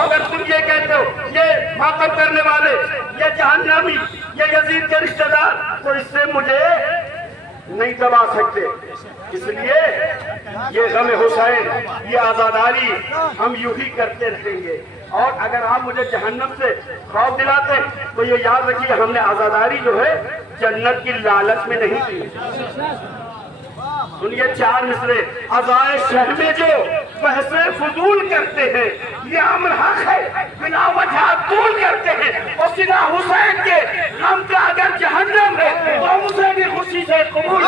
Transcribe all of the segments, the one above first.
اگر تم یہ کہتے ہو یہ ماتم کرنے والے، یہ جہنمی، یہ یزید کے رشتہ دار، تو اس سے مجھے نہیں دبا سکتے. اس لیے یہ غم حسین، یہ عزاداری ہم یوں ہی کرتے رہیں گے. اور اگر آپ مجھے جہنم سے خوف دلاتے تو یہ یاد رکھیے ہم نے عزاداری جو ہے جنت کی لالچ میں نہیں کی. سنیے 4 مصرے. عزائے شہر میں جو بحث فضول کرتے ہیں، یہ امر حق ہے بلا وجہ طول کرتے ہیں. اور سنا حسین کے غم کا اگر جہنم ہے تو اسے بھی خوشی سے قبول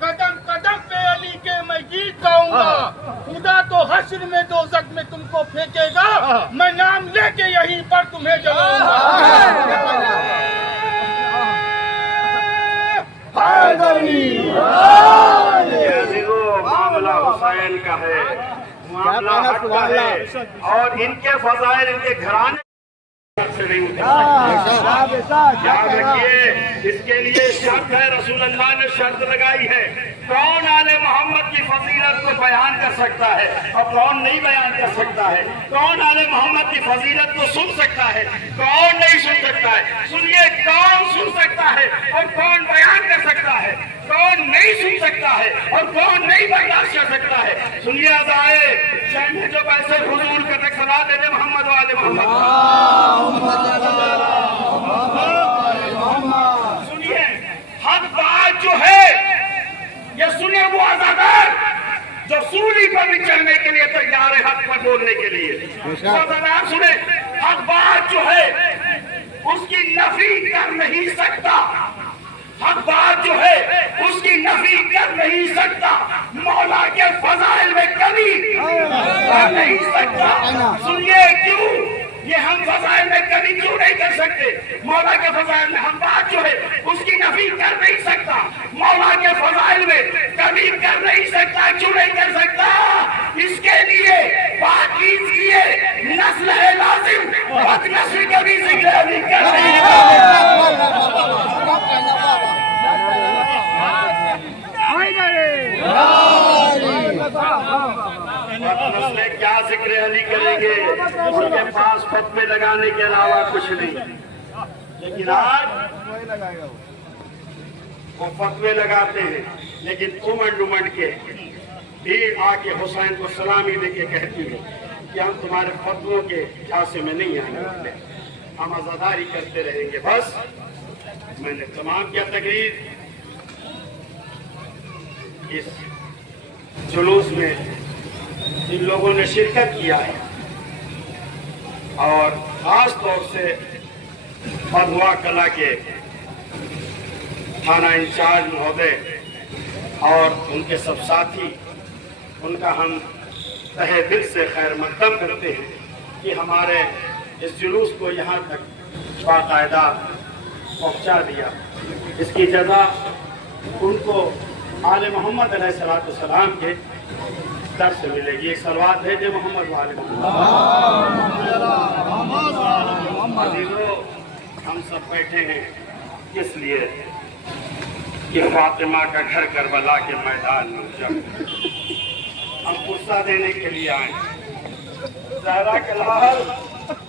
قدم قدم پہ علی کے میں گیت گاؤں گا. خدا تو حشر میں دوزخ میں تم کو پھینکے گا، میں نام لے کے یہیں پر تمہیں جلاؤں گا. معاملہ حسین کا ہے، معاملہ حق کا ہے، اور ان کے فضائل ان کے گھرانے سے نہیں اترتے. یاد رکھیے اس کے لیے شرط ہے، رسول اللہ نے شرط لگائی ہے. کون آل محمد کی فضیلت کو بیان کر سکتا ہے اور کون نہیں بیان کر سکتا ہے؟ کون آل محمد کی فضیلت کو سن سکتا ہے، کون نہیں سن سکتا ہے؟ سنیے، کون سن سکتا ہے اور کون بیان کر سکتا ہے؟ کون نہیں سن سکتا ہے اور کون نہیں برداشت کر سکتا ہے؟ سنیے عزائے شہر میں جو ویسے حضور کا تک صلاۃ دے محمد و آل محمد. سنیے، حق بات جو ہے یہ سنے وہ عزادار جو سولی پر بھی چڑھنے کے لیے تیار ہے، حق پر بولنے کے لیے. وہ عزادار سنے، حق بات جو ہے اس کی نفی کر نہیں سکتا. حق بات جو ہے اس کی نفی کر نہیں سکتا. مولا کے فضائل میں کمی کر نہیں سکتا. سنیے کیوں یہ ہم فضائل میں کمی کیوں نہیں کر سکتے؟ مولا کے فضائل میں ہم بات جو ہے اس کی نفی کر نہیں سکتا. مولا کے فضائل میں کمی کر نہیں سکتا. کیوں نہیں کر سکتا؟ اس کے لیے بات کیجیے، نسل ہے لازم، بد نسل کبھی ذکر نہیں کر کیا ذکر علی کریں گے؟ ان کے پاس فتوے لگانے کے علاوہ کچھ نہیں. لیکن آج وہ فتوے لگاتے ہیں، لیکن امنڈ امنڈ کے بھیڑ آ کے حسین کو سلامی دے کے کہتی ہے کہ ہم تمہارے فتووں کے جھانسے میں نہیں آنے والے، ہم عزاداری کرتے رہیں گے. بس میں نے تمام کیا تقریر. اس جلوس میں جن لوگوں نے شرکت کیا ہے اور خاص طور سے بدھوا کلا کے تھانہ انچارج مہودے اور ان کے سب ساتھی، ان کا ہم تہہ دل سے خیر مقدم کرتے ہیں کہ ہمارے اس جلوس کو یہاں تک باقاعدہ پہنچا دیا. اس کی جزا ان کو آل محمد علیہ السلام کے در سے ملے گی. ایک صلوات بھیجے محمد و آل محمد. عزیزو، ہم سب بیٹھے ہیں اس لیے کہ فاطمہ کا گھر کربلا کے میدان میں اجڑ. ہم غصہ دینے کے لیے آئے. زہرا کا لال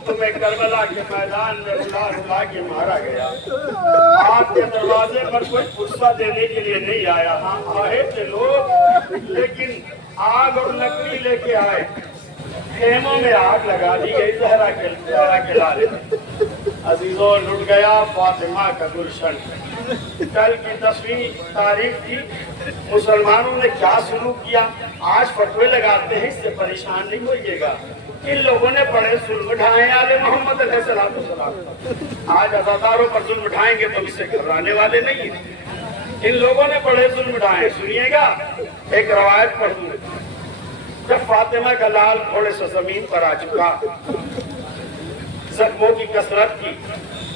تمہیں کربلا کے میدان میں رلا رلا کے مارا گیا. آپ کے دروازے پر کوئی غصہ دینے کے لیے نہیں آیا. ہاں آئے تھے لوگ، لیکن آگ اور لکڑی لے کے آئے. خیموں میں آگ لگا دی گئی زہرا کے لال. عزیزوں، لٹ گیا فاطمہ کا گلشن. کل کی 10ویں تاریخ تھی. مسلمانوں نے کیا سلوک کیا؟ آج فتوے لگاتے ہیں، اس سے پریشان نہیں ہوئیے گا. ان لوگوں نے بڑے ظلم اٹھائے آل محمد علیہ السلام. آج عزاداروں پر ظلم اٹھائیں گے تو اس سے گھبرانے والے نہیں ہیں. ان لوگوں نے بڑے ظلم اٹھائے. سنیے گا، ایک روایت پڑھوں. جب فاطمہ کا لال گھوڑے سے زمین پر آ چکا، زخموں کی کثرت کی،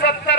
70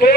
2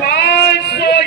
500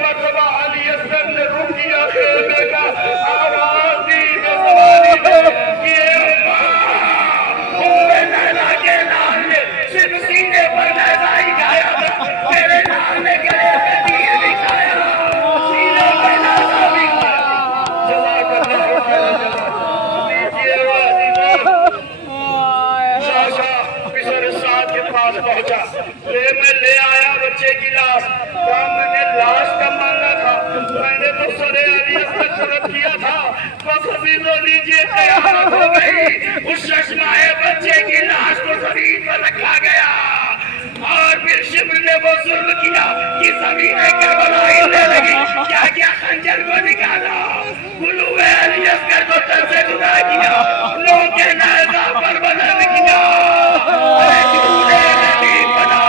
مرتبہ علی اصغر نے رقیہ خیمے کا آواز دی تو زبانی میں یہ لیلا کے نام نے صرف سینے پر لیلا ہی گایا تھا، میرے نام نے گلے پہ تیر بھی کھایا، سینے پر لیلا بھی کھایا۔ جزاک اللہ خیر جزاک لیجیے واضح شاشا پسر ساتھ کے پاس پہنچا، میں لے آیا بچے کی لاش، کہا میں نے لاش کا مانگا تھا، میں نے تو سر علی اصغر طرف کیا تھا، بس ابھی تو لیجیے قیامت ہو گئی۔ اس چشمائے بچے کی لاش کو زمین پر رکھا گیا اور پھر شبل نے وہ ظلم کیا کہ زمین کربلا ہلنے لگی، کیا کیا خنجر کو نکالا، گلو علی اصغر کو تن سے جدا کیا، لوگ کے نیزہ پر بدل کیا، اے جھولے نبی بنا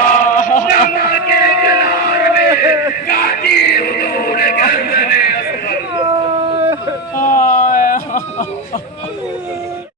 نما کے کنار میں کاٹی حضور گردن اصغر۔